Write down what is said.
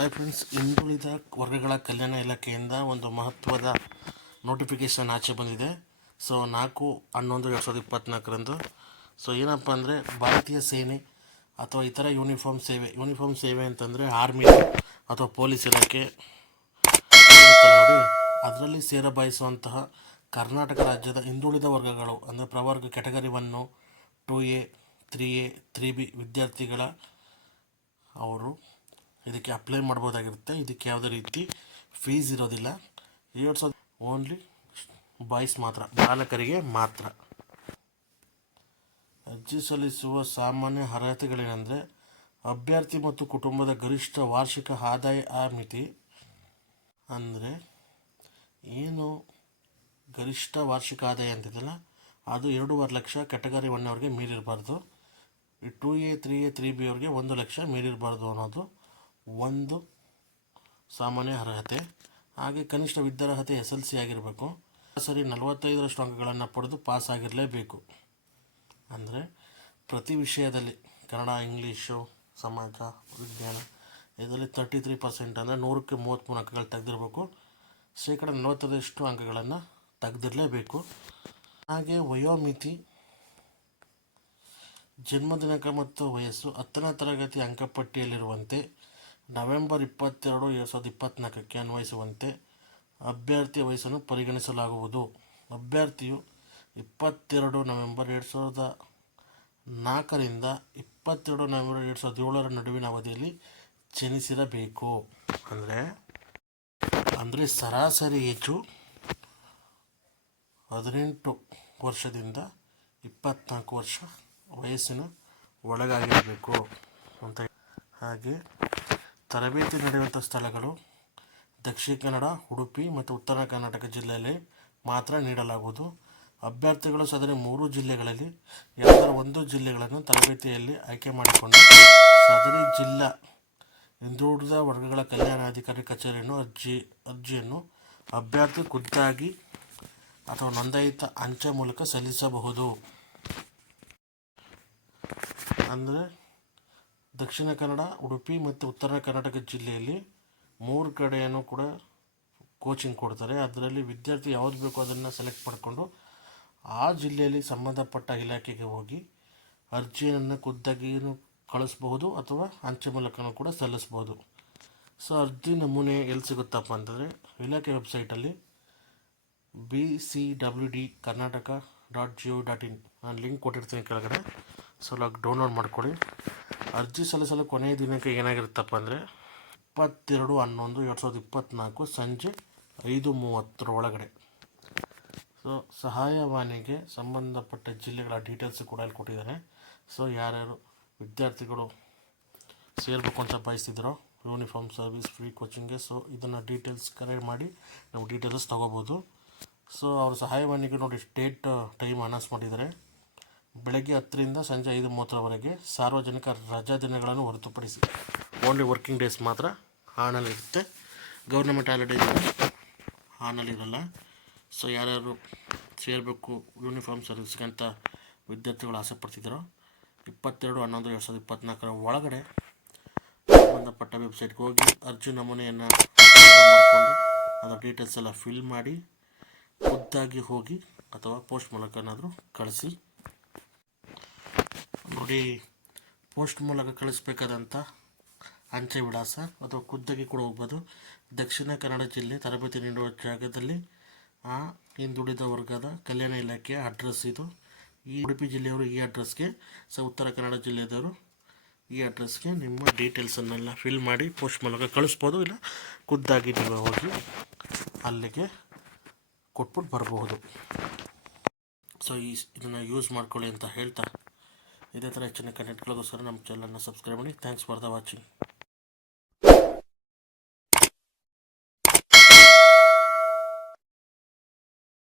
Hi friends, ಹಿಂದುಳಿದ ವರ್ಗಗಳ ಕಲ್ಯಾಣ ಇಲಾಖೆಯಿಂದ ಒಂದು ಮಹತ್ವದ ನೋಟಿಫಿಕೇಷನ್ ಆಚೆ ಬಂದಿದೆ. ಸೊ 4/11/2024ರಂದು. ಸೊ ಏನಪ್ಪ ಅಂದರೆ ಭಾರತೀಯ ಸೇನೆ ಅಥವಾ ಇತರ ಯೂನಿಫಾರ್ಮ್ ಸೇವೆ ಅಂತಂದರೆ ಆರ್ಮಿ ಅಥವಾ ಪೊಲೀಸ್ ಇಲಾಖೆ ನೋಡಿ, ಅದರಲ್ಲಿ ಸೇರಬಯಸುವಂತಹ ಕರ್ನಾಟಕ ರಾಜ್ಯದ ಹಿಂದುಳಿದ ವರ್ಗಗಳು ಅಂದರೆ ಪ್ರವರ್ಗ ಕ್ಯಾಟಗರಿ 1, 2A, 3A, 3B ವಿದ್ಯಾರ್ಥಿಗಳ ಅವರು ಇದಕ್ಕೆ ಅಪ್ಲೈ ಮಾಡ್ಬೋದಾಗಿರುತ್ತೆ. ಇದಕ್ಕೆ ಯಾವುದೇ ರೀತಿ ಫೀಸ್ ಇರೋದಿಲ್ಲ. ಓನ್ಲಿ ಬಾಯ್ಸ್ ಮಾತ್ರ, ಬಾಲಕರಿಗೆ ಮಾತ್ರ. ಅರ್ಜಿ ಸಲ್ಲಿಸುವ ಸಾಮಾನ್ಯ ಅರ್ಹತೆಗಳೇನೆಂದರೆ ಅಭ್ಯರ್ಥಿ ಮತ್ತು ಕುಟುಂಬದ ಗರಿಷ್ಠ ವಾರ್ಷಿಕ ಆದಾಯ ಮಿತಿ ಅಂದರೆ ಏನು ಗರಿಷ್ಠ ವಾರ್ಷಿಕ ಆದಾಯ ಅಂತಿದೆಯಲ್ಲ, ಅದು 2.5 ಲಕ್ಷ ಕ್ಯಾಟಗರಿ 1 ಅವ್ರಿಗೆ ಮೀರಿರಬಾರ್ದು. 2A, 3A, 3B ಅವ್ರಿಗೆ 1 ಲಕ್ಷ ಮೀರಿರಬಾರ್ದು ಅನ್ನೋದು ಒಂದು ಸಾಮಾನ್ಯ ಅರ್ಹತೆ. ಹಾಗೆ ಕನಿಷ್ಠ ವಿದ್ಯಾರ್ಹತೆ SLC ಆಗಿರಬೇಕು. ಸರಿ 45ರಷ್ಟು ಅಂಕಗಳನ್ನು ಪಡೆದು ಪಾಸ್ ಆಗಿರಲೇಬೇಕು. ಅಂದರೆ ಪ್ರತಿ ವಿಷಯದಲ್ಲಿ ಕನ್ನಡ, ಇಂಗ್ಲೀಷು, ಸಮಾಜ, ವಿಜ್ಞಾನ ಇದರಲ್ಲಿ 33% ಅಂದರೆ 100ಕ್ಕೆ 33 ಅಂಕಗಳು ತೆಗೆದಿರಬೇಕು. ಶೇಕಡ 40ರಷ್ಟು ಅಂಕಗಳನ್ನು ತೆಗೆದಿರಲೇಬೇಕು. ಹಾಗೆ ವಯೋಮಿತಿ, ಜನ್ಮದಿನಾಂಕ ಮತ್ತು ವಯಸ್ಸು 10ನೇ ತರಗತಿ ಅಂಕಪಟ್ಟಿಯಲ್ಲಿರುವಂತೆ ನವೆಂಬರ್ 22, 2024ಕ್ಕೆ ಅನ್ವಯಿಸುವಂತೆ ಅಭ್ಯರ್ಥಿಯ ವಯಸ್ಸನ್ನು ಪರಿಗಣಿಸಲಾಗುವುದು. ಅಭ್ಯರ್ಥಿಯು 22 ನವೆಂಬರ್ 2004ರಿಂದ 22 ನವೆಂಬರ್ 2007 ನಡುವಿನ ಅವಧಿಯಲ್ಲಿ ಜನಿಸಿರಬೇಕು. ಅಂದರೆ ಸರಾಸರಿ ಏಜು 18 ವರ್ಷದಿಂದ 24 ವರ್ಷ ವಯಸ್ಸಿನ ಒಳಗಾಗಿರಬೇಕು ಅಂತ. ಹಾಗೆ ತರಬೇತಿ ನಡೆಯುವಂಥ ಸ್ಥಳಗಳು ದಕ್ಷಿಣ ಕನ್ನಡ, ಉಡುಪಿ ಮತ್ತು ಉತ್ತರ ಕರ್ನಾಟಕ ಜಿಲ್ಲೆಯಲ್ಲಿ ಮಾತ್ರ ನೀಡಲಾಗುವುದು. ಅಭ್ಯರ್ಥಿಗಳು ಸದರಿ 3 ಜಿಲ್ಲೆಗಳಲ್ಲಿ ಯಾವುದಾದ್ರೂ ಒಂದು ಜಿಲ್ಲೆಗಳನ್ನು ತರಬೇತಿಯಲ್ಲಿ ಆಯ್ಕೆ ಮಾಡಿಕೊಂಡು ಸದರಿ ಜಿಲ್ಲಾ ಹಿಂದುಳಿದ ವರ್ಗಗಳ ಕಲ್ಯಾಣಾಧಿಕಾರಿ ಕಚೇರಿಯನ್ನು ಅರ್ಜಿಯನ್ನು ಅಭ್ಯರ್ಥಿ ಖುದ್ದಾಗಿ ಅಥವಾ ನೋಂದಾಯಿತ ಅಂಚೆ ಮೂಲಕ ಸಲ್ಲಿಸಬಹುದು. ಅಂದರೆ ದಕ್ಷಿಣ ಕನ್ನಡ, ಉಡುಪಿ ಮತ್ತು ಉತ್ತರ ಕರ್ನಾಟಕ ಜಿಲ್ಲೆಯಲ್ಲಿ 3 ಕಡೆಯನ್ನು ಕೂಡ ಕೋಚಿಂಗ್ ಕೊಡ್ತಾರೆ. ಅದರಲ್ಲಿ ವಿದ್ಯಾರ್ಥಿ ಯಾವುದು ಬೇಕೋ ಅದನ್ನು ಸೆಲೆಕ್ಟ್ ಮಾಡಿಕೊಂಡು ಆ ಜಿಲ್ಲೆಯಲ್ಲಿ ಸಂಬಂಧಪಟ್ಟ ಇಲಾಖೆಗೆ ಹೋಗಿ ಅರ್ಜಿಯನ್ನು ಖುದ್ದಾಗಿಯೂ ಕಳಿಸ್ಬಹುದು ಅಥವಾ ಅಂಚೆ ಮೂಲಕನೂ ಕೂಡ ಸಲ್ಲಿಸ್ಬೋದು. ಸೊ ಅರ್ಜಿ ನಮೂನೆ ಎಲ್ಲಿ ಸಿಗುತ್ತಪ್ಪ ಅಂತಂದರೆ ಇಲಾಖೆ ವೆಬ್ಸೈಟಲ್ಲಿ bcwdkarnataka.gov.in ನಾನು ಲಿಂಕ್ ಕೊಟ್ಟಿರ್ತೀನಿ ಕೆಳಗಡೆ. ಸೊ ಡೌನ್ಲೋಡ್ ಮಾಡ್ಕೊಳ್ಳಿ. ಅರ್ಜಿ ಸಲ್ಲಿಸಲು ಕೊನೆಯ ದಿನಾಂಕ ಏನಾಗಿರುತ್ತಪ್ಪ ಅಂದರೆ 22/11/2024 ಸಂಜೆ 5:30 ಒಳಗಡೆ. ಸೊ ಸಹಾಯವಾಣಿಗೆ ಸಂಬಂಧಪಟ್ಟ ಜಿಲ್ಲೆಗಳ ಡೀಟೇಲ್ಸ್ ಕೂಡ ಇಲ್ಲಿ ಕೊಟ್ಟಿದ್ದಾರೆ. ಸೊ ಯಾರ್ಯಾರು ವಿದ್ಯಾರ್ಥಿಗಳು ಸೇರಬೇಕು ಅಂತ ಬಯಸ್ತಿದ್ದೀರೋ ಯೂನಿಫಾರ್ಮ್ ಸರ್ವಿಸ್ ಫ್ರೀ ಕೋಚಿಂಗ್ಗೆ, ಸೊ ಇದನ್ನು ಡೀಟೇಲ್ಸ್ ಕರೆ ಮಾಡಿ ನಾವು ಡೀಟೇಲ್ಸ್ ತೊಗೋಬೋದು. ಸೊ ಅವ್ರ ಸಹಾಯವಾಣಿಗೆ ನೋಡಿ ಟೈಮ್ ಅನೌನ್ಸ್ ಮಾಡಿದ್ದಾರೆ. ಬೆಳಗ್ಗೆ 10ರಿಂದ ಸಂಜೆ 5:30ವರೆಗೆ. ಸಾರ್ವಜನಿಕ ರಜಾ ದಿನಗಳನ್ನು ಹೊರತುಪಡಿಸಿ ಓನ್ಲಿ ವರ್ಕಿಂಗ್ ಡೇಸ್ ಮಾತ್ರ ಆನಲ್ಲಿರುತ್ತೆ. ಗೌರ್ಮೆಂಟ್ ಹಾಲಿಡೇ ಆನಲ್ಲಿರಲ್ಲ. ಸೊ ಯಾರ್ಯಾರು ಸೇರಬೇಕು ಯೂನಿಫಾರ್ಮ್ ಸರ್ವಿಸ್ಗೆ ಅಂತ ವಿದ್ಯಾರ್ಥಿಗಳು ಆಸೆ ಪಡ್ತಿದ್ದಾರೋ 22/11/2024 ಒಳಗಡೆ ಸಂಬಂಧಪಟ್ಟ ವೆಬ್ಸೈಟ್ಗೆ ಹೋಗಿ ಅರ್ಜಿ ನಮೂನೆಯನ್ನು ಮಾಡಿಕೊಂಡು ಅದರ ಡೀಟೇಲ್ಸ್ ಎಲ್ಲ ಫಿಲ್ ಮಾಡಿ ಖುದ್ದಾಗಿ ಹೋಗಿ ಅಥವಾ ಪೋಸ್ಟ್ ಮೂಲಕನಾದರೂ ಕಳಿಸಿ. ನೋಡಿ, ಪೋಸ್ಟ್ ಮೂಲಕ ಕಳಿಸ್ಬೇಕಾದಂಥ ಅಂಚೆ ವಿಳಾಸ ಅಥವಾ ಖುದ್ದಾಗಿ ಕೂಡ ಹೋಗ್ಬೋದು. ದಕ್ಷಿಣ ಕನ್ನಡ ಜಿಲ್ಲೆ ತರಬೇತಿ ನೀಡುವ ಜಾಗದಲ್ಲಿ ಆ ಹಿಂದುಳಿದ ವರ್ಗದ ಕಲ್ಯಾಣ ಇಲಾಖೆಯ ಅಡ್ರೆಸ್ ಇದು. ಈ ಉಡುಪಿ ಜಿಲ್ಲೆಯವರು ಈ ಅಡ್ರೆಸ್ಗೆ, ಸೊ ಉತ್ತರ ಕನ್ನಡ ಜಿಲ್ಲೆಯವರು ಈ ಅಡ್ರೆಸ್ಗೆ ನಿಮ್ಮ ಡೀಟೇಲ್ಸನ್ನೆಲ್ಲ ಫಿಲ್ ಮಾಡಿ ಪೋಸ್ಟ್ ಮೂಲಕ ಕಳಿಸ್ಬೋದು. ಇಲ್ಲ ಖುದ್ದಾಗಿ ನೀವು ಹೋಗಿ ಅಲ್ಲಿಗೆ ಕೊಟ್ಬಿಟ್ಟು ಬರಬಹುದು. ಸೊ ಇದನ್ನು ಯೂಸ್ ಮಾಡ್ಕೊಳ್ಳಿ ಅಂತ ಹೇಳ್ತಾ ಇದೇ ಥರ ಹೆಚ್ಚಿನ ಕಂಟೆಂಟ್ಗಳಿಗೋಸ್ಕರ ನಮ್ಮ ಚಾನಲನ್ನು ಸಬ್ಸ್ಕ್ರೈಬ್ ಮಾಡಿ. Thanks for the watching.